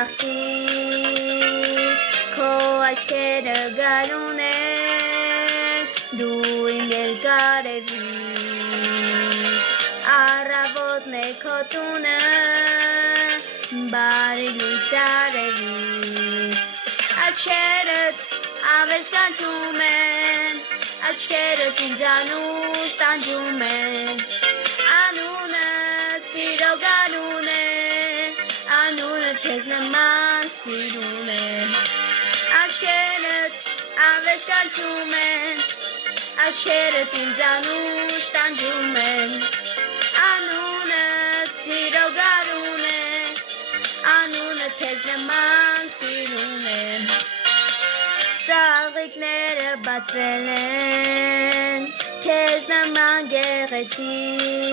աղջիկ, քո աչքերը գարուն են, դու իմ երկարևի, առավոտն է քո տունը, բարի լույս արևի, աչքերդ ավետ կանչում են, աչքերդ ինձանուց տանջում են, անունդ սիրո գարուն է, անունդ քեզ նման սիրուն է, աչքերդ ավետ կանչում են, աչքերդ ինձանուց տանջում են, անունդ սիրո գարուն է, անունդ քեզ նման սիրուն է, ծաղիկները բացվել են, քեզ նման գեղեցիկ,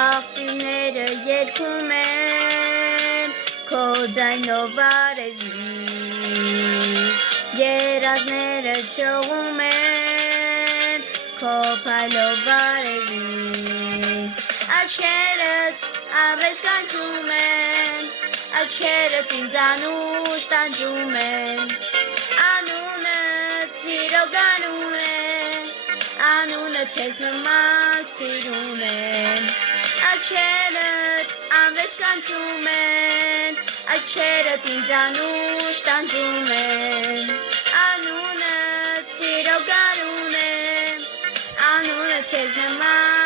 աղբյուրները երգում են, քո ձայնով արևի, երազները շողում են, քո փայլով արևի, աչքերդ ավետ կանչում են, աչքերդ ինձանուց տանջում են, անունդ սիրո գարուն է, անունդ քեզ նման սիրուն է, աչքերդ ավետ կանչում են, աչքերդ ինձանուց տանջում են, անունդ սիրո գարուն է, անունդ քեզ նման